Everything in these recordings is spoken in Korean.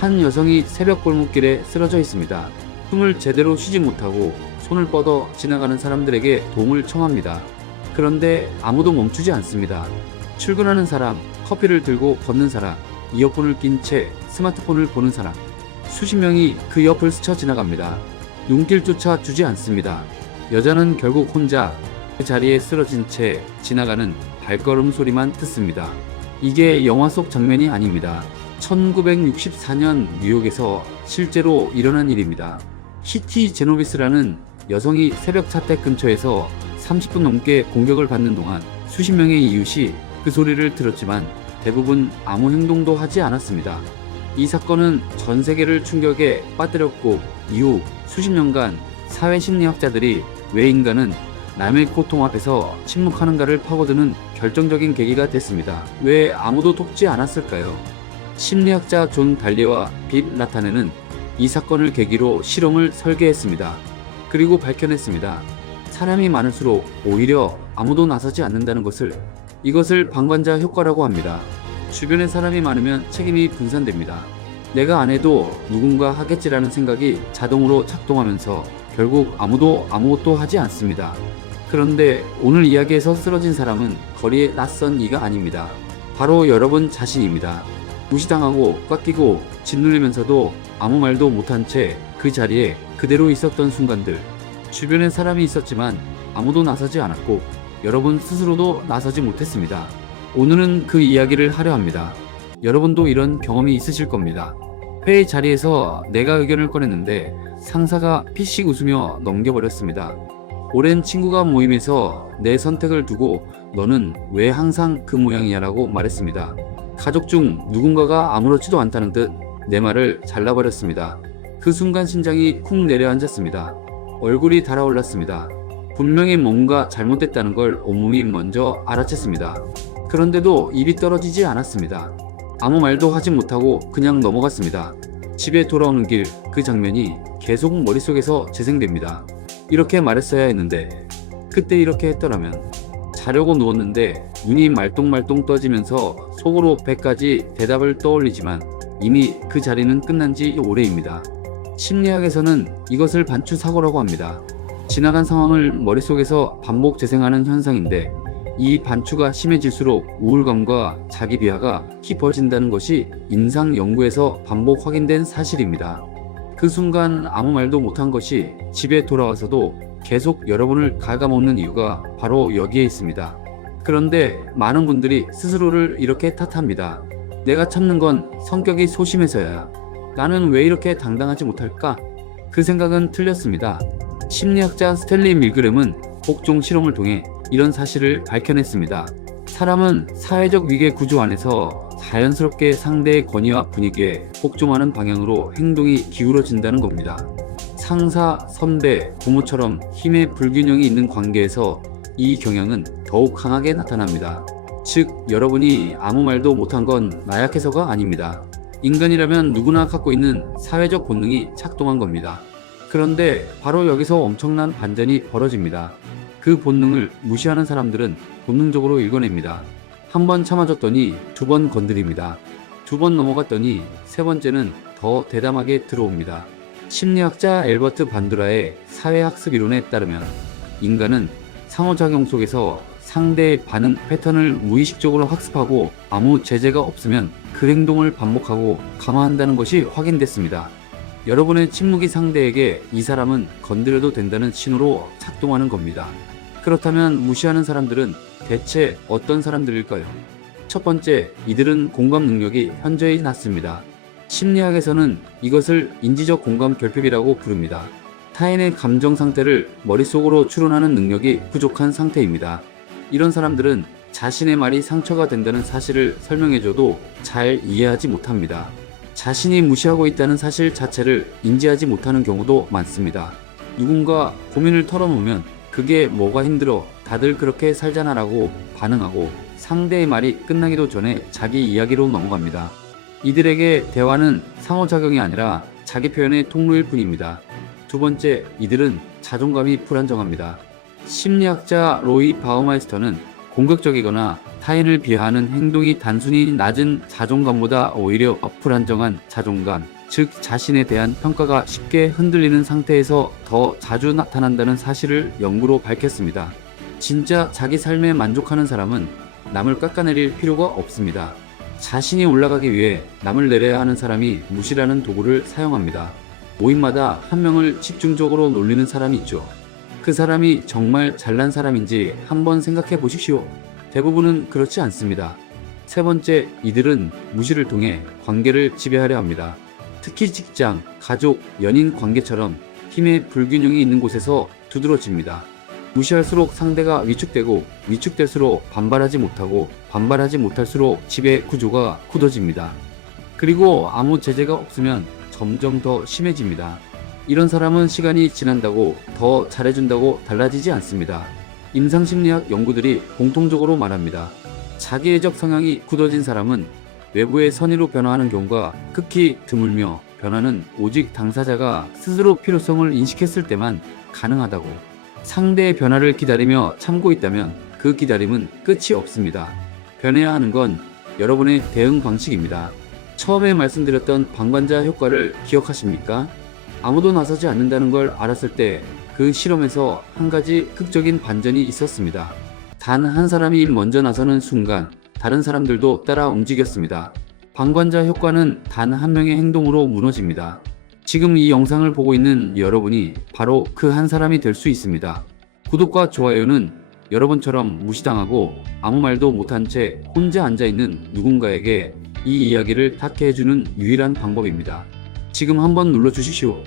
한 여성이 새벽 골목길에 쓰러져 있습니다. 숨을 제대로 쉬지 못하고 손을 뻗어 지나가는 사람들에게 도움을 청합니다. 그런데 아무도 멈추지 않습니다. 출근하는 사람, 커피를 들고 걷는 사람, 이어폰을 낀 채 스마트폰을 보는 사람, 수십 명이 그 옆을 스쳐 지나갑니다. 눈길조차 주지 않습니다. 여자는 결국 혼자 그 자리에 쓰러진 채 지나가는 발걸음 소리만 듣습니다. 이게 영화 속 장면이 아닙니다. 1964년 뉴욕에서 실제로 일어난 일입니다. 키티 제노비스라는 여성이 새벽 자택 근처에서 30분 넘게 공격을 받는 동안 수십 명의 이웃이 그 소리를 들었지만 대부분 아무 행동도 하지 않았습니다. 이 사건은 전 세계를 충격에 빠뜨렸고 이후 수십 년간 사회심리학자들이 왜 인간은 남의 고통 앞에서 침묵하는가를 파고드는 결정적인 계기가 됐습니다. 왜 아무도 돕지 않았을까요? 심리학자 존 달리와 빛 라타네는 이 사건을 계기로 실험을 설계했습니다. 그리고 밝혀냈습니다. 사람이 많을수록 오히려 아무도 나서지 않는다는 것을, 이것을 방관자 효과라고 합니다. 주변에 사람이 많으면 책임이 분산됩니다. 내가 안 해도 누군가 하겠지라는 생각이 자동으로 작동하면서 결국 아무도 아무것도 하지 않습니다. 그런데 오늘 이야기에서 쓰러진 사람은 거리에 낯선 이가 아닙니다. 바로 여러분 자신입니다. 무시당하고 깎이고 짓눌리면서도 아무 말도 못한 채 그 자리에 그대로 있었던 순간들. 주변에 사람이 있었지만 아무도 나서지 않았고 여러분 스스로도 나서지 못했습니다. 오늘은 그 이야기를 하려 합니다. 여러분도 이런 경험이 있으실 겁니다. 회의 자리에서 내가 의견을 꺼냈는데 상사가 피식 웃으며 넘겨버렸습니다. 오랜 친구가 모임에서 내 선택을 두고 너는 왜 항상 그 모양이냐라고 말했습니다. 가족 중 누군가가 아무렇지도 않다는 듯 내 말을 잘라버렸습니다. 그 순간 심장이 쿵 내려앉았습니다. 얼굴이 달아올랐습니다. 분명히 뭔가 잘못됐다는 걸 온몸이 먼저 알아챘습니다. 그런데도 입이 떨어지지 않았습니다. 아무 말도 하지 못하고 그냥 넘어갔습니다. 집에 돌아오는 길 그 장면이 계속 머릿속에서 재생됩니다. 이렇게 말했어야 했는데, 그때 이렇게 했더라면. 자려고 누웠는데 눈이 말똥말똥 떠지면서 속으로 100가지 대답을 떠올리지만 이미 그 자리는 끝난 지 오래입니다. 심리학에서는 이것을 반추사고라고 합니다. 지나간 상황을 머릿속에서 반복 재생하는 현상인데 이 반추가 심해질수록 우울감과 자기 비하가 깊어진다는 것이 인상 연구에서 반복 확인된 사실입니다. 그 순간 아무 말도 못한 것이 집에 돌아와서도 계속 여러분을 갉아먹는 이유가 바로 여기에 있습니다. 그런데 많은 분들이 스스로를 이렇게 탓합니다. 내가 참는 건 성격이 소심해서야. 나는 왜 이렇게 당당하지 못할까? 그 생각은 틀렸습니다. 심리학자 스탠리 밀그램은 복종 실험을 통해 이런 사실을 밝혀냈습니다. 사람은 사회적 위계 구조 안에서 자연스럽게 상대의 권위와 분위기에 복종하는 방향으로 행동이 기울어진다는 겁니다. 상사, 선배, 부모처럼 힘의 불균형이 있는 관계에서 이 경향은 더욱 강하게 나타납니다. 즉, 여러분이 아무 말도 못한 건 나약해서가 아닙니다. 인간이라면 누구나 갖고 있는 사회적 본능이 작동한 겁니다. 그런데 바로 여기서 엄청난 반전이 벌어집니다. 그 본능을 무시하는 사람들은 본능적으로 읽어냅니다. 한 번 참아줬더니 두 번 건드립니다. 두 번 넘어갔더니 세 번째는 더 대담하게 들어옵니다. 심리학자 엘버트 반두라의 사회학습 이론에 따르면 인간은 상호작용 속에서 상대의 반응 패턴을 무의식적으로 학습하고 아무 제재가 없으면 그 행동을 반복하고 감화한다는 것이 확인됐습니다. 여러분의 침묵이 상대에게 이 사람은 건드려도 된다는 신호로 작동하는 겁니다. 그렇다면 무시하는 사람들은 대체 어떤 사람들일까요? 첫 번째, 이들은 공감 능력이 현저히 낮습니다. 심리학에서는 이것을 인지적 공감 결핍이라고 부릅니다. 타인의 감정 상태를 머릿속으로 추론하는 능력이 부족한 상태입니다. 이런 사람들은 자신의 말이 상처가 된다는 사실을 설명해줘도 잘 이해하지 못합니다. 자신이 무시하고 있다는 사실 자체를 인지하지 못하는 경우도 많습니다. 누군가 고민을 털어놓으면 그게 뭐가 힘들어, 다들 그렇게 살잖아라고 반응하고 상대의 말이 끝나기도 전에 자기 이야기로 넘어갑니다. 이들에게 대화는 상호작용이 아니라 자기 표현의 통로일 뿐입니다. 두 번째, 이들은 자존감이 불안정합니다. 심리학자 로이 바우마이스터는 공격적이거나 타인을 비하하는 행동이 단순히 낮은 자존감보다 오히려 불안정한 자존감, 즉 자신에 대한 평가가 쉽게 흔들리는 상태에서 더 자주 나타난다는 사실을 연구로 밝혔습니다. 진짜 자기 삶에 만족하는 사람은 남을 깎아내릴 필요가 없습니다. 자신이 올라가기 위해 남을 내려야 하는 사람이 무시라는 도구를 사용합니다. 모임마다 한 명을 집중적으로 놀리는 사람이 있죠. 그 사람이 정말 잘난 사람인지 한번 생각해 보십시오. 대부분은 그렇지 않습니다. 세 번째, 이들은 무시를 통해 관계를 지배하려 합니다. 특히 직장, 가족, 연인 관계처럼 힘의 불균형이 있는 곳에서 두드러집니다. 무시할수록 상대가 위축되고 위축될수록 반발하지 못하고 반발하지 못할수록 지배 구조가 굳어집니다. 그리고 아무 제재가 없으면 점점 더 심해집니다. 이런 사람은 시간이 지난다고 더 잘해준다고 달라지지 않습니다. 임상심리학 연구들이 공통적으로 말합니다. 자기애적 성향이 굳어진 사람은 외부의 선의로 변화하는 경우가 극히 드물며 변화는 오직 당사자가 스스로 필요성을 인식했을 때만 가능하다고. 상대의 변화를 기다리며 참고 있다면 그 기다림은 끝이 없습니다. 변해야 하는 건 여러분의 대응 방식입니다. 처음에 말씀드렸던 방관자 효과를 기억하십니까? 아무도 나서지 않는다는 걸 알았을 때 그 실험에서 한 가지 극적인 반전이 있었습니다. 단 한 사람이 먼저 나서는 순간 다른 사람들도 따라 움직였습니다. 방관자 효과는 단 한 명의 행동으로 무너집니다. 지금 이 영상을 보고 있는 여러분이 바로 그 한 사람이 될 수 있습니다. 구독과 좋아요는 여러분처럼 무시당하고 아무 말도 못한 채 혼자 앉아있는 누군가에게 이 이야기를 닿게 해주는 유일한 방법입니다. 지금 한번 눌러주십시오.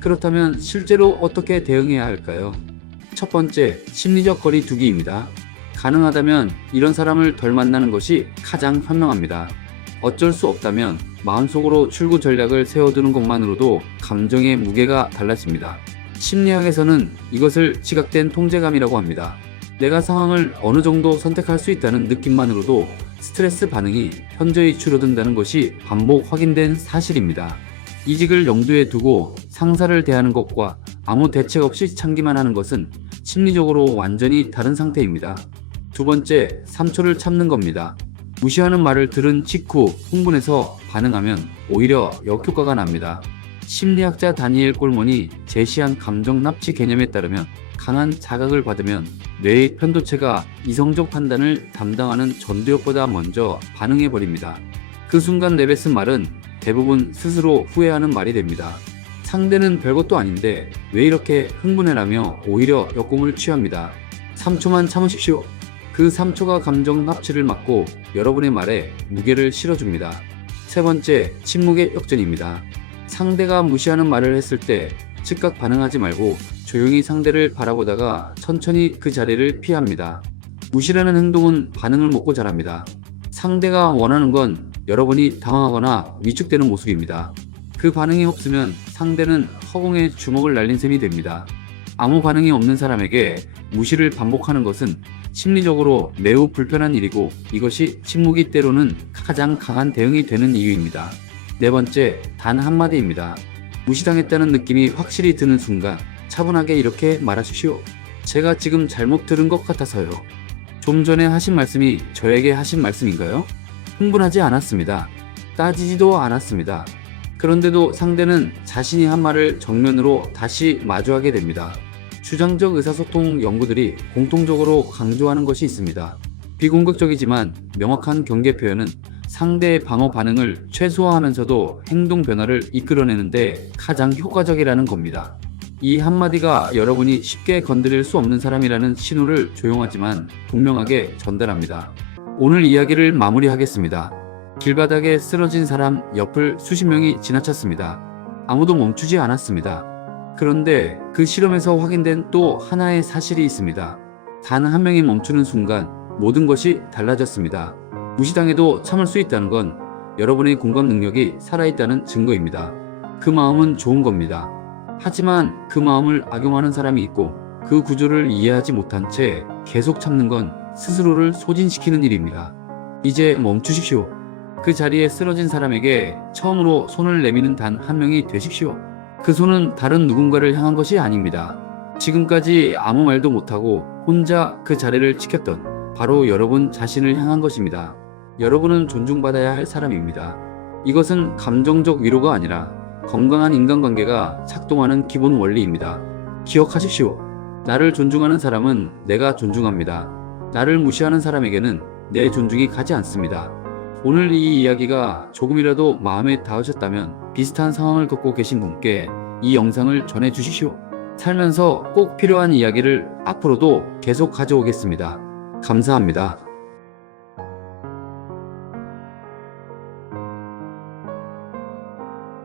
그렇다면 실제로 어떻게 대응해야 할까요? 첫 번째, 심리적 거리 두기입니다. 가능하다면 이런 사람을 덜 만나는 것이 가장 현명합니다. 어쩔 수 없다면 마음속으로 출구 전략을 세워두는 것만으로도 감정의 무게가 달라집니다. 심리학에서는 이것을 지각된 통제감이라고 합니다. 내가 상황을 어느 정도 선택할 수 있다는 느낌만으로도 스트레스 반응이 현저히 줄어든다는 것이 반복 확인된 사실입니다. 이직을 염두에 두고 상사를 대하는 것과 아무 대책 없이 참기만 하는 것은 심리적으로 완전히 다른 상태입니다. 두 번째, 3초를 참는 겁니다. 무시하는 말을 들은 직후 흥분해서 반응하면 오히려 역효과가 납니다. 심리학자 다니엘 꼴먼이 제시한 감정 납치 개념에 따르면 강한 자극을 받으면 뇌의 편도체가 이성적 판단을 담당하는 전두엽보다 먼저 반응해버립니다. 그 순간 내뱉은 말은 대부분 스스로 후회하는 말이 됩니다. 상대는 별것도 아닌데 왜 이렇게 흥분해라며 오히려 역공을 취합니다. 3초만 참으십시오. 그 3초가 감정 납치를 막고 여러분의 말에 무게를 실어줍니다. 세 번째, 침묵의 역전입니다. 상대가 무시하는 말을 했을 때 즉각 반응하지 말고 조용히 상대를 바라보다가 천천히 그 자리를 피합니다. 무시라는 행동은 반응을 먹고 자랍니다. 상대가 원하는 건 여러분이 당황하거나 위축되는 모습입니다. 그 반응이 없으면 상대는 허공에 주먹을 날린 셈이 됩니다. 아무 반응이 없는 사람에게 무시를 반복하는 것은 심리적으로 매우 불편한 일이고 이것이 침묵이 때로는 가장 강한 대응이 되는 이유입니다. 네 번째, 단 한마디입니다. 무시당했다는 느낌이 확실히 드는 순간 차분하게 이렇게 말하십시오. 제가 지금 잘못 들은 것 같아서요. 좀 전에 하신 말씀이 저에게 하신 말씀인가요? 흥분하지 않았습니다. 따지지도 않았습니다. 그런데도 상대는 자신이 한 말을 정면으로 다시 마주하게 됩니다. 주장적 의사소통 연구들이 공통적으로 강조하는 것이 있습니다. 비공격적이지만 명확한 경계 표현은 상대의 방어 반응을 최소화하면서도 행동 변화를 이끌어내는데 가장 효과적이라는 겁니다. 이 한마디가 여러분이 쉽게 건드릴 수 없는 사람이라는 신호를 조용하지만 분명하게 전달합니다. 오늘 이야기를 마무리하겠습니다. 길바닥에 쓰러진 사람 옆을 수십 명이 지나쳤습니다. 아무도 멈추지 않았습니다. 그런데 그 실험에서 확인된 또 하나의 사실이 있습니다. 단 한 명이 멈추는 순간 모든 것이 달라졌습니다. 무시당해도 참을 수 있다는 건 여러분의 공감 능력이 살아있다는 증거입니다. 그 마음은 좋은 겁니다. 하지만 그 마음을 악용하는 사람이 있고 그 구조를 이해하지 못한 채 계속 참는 건 스스로를 소진시키는 일입니다. 이제 멈추십시오. 그 자리에 쓰러진 사람에게 처음으로 손을 내미는 단 한 명이 되십시오. 그 손은 다른 누군가를 향한 것이 아닙니다. 지금까지 아무 말도 못하고 혼자 그 자리를 지켰던 바로 여러분 자신을 향한 것입니다. 여러분은 존중받아야 할 사람입니다. 이것은 감정적 위로가 아니라 건강한 인간관계가 작동하는 기본 원리입니다. 기억하십시오. 나를 존중하는 사람은 내가 존중합니다. 나를 무시하는 사람에게는 내 존중이 가지 않습니다. 오늘 이 이야기가 조금이라도 마음에 닿으셨다면 비슷한 상황을 겪고 계신 분께 이 영상을 전해 주십시오. 살면서 꼭 필요한 이야기를 앞으로도 계속 가져오겠습니다. 감사합니다.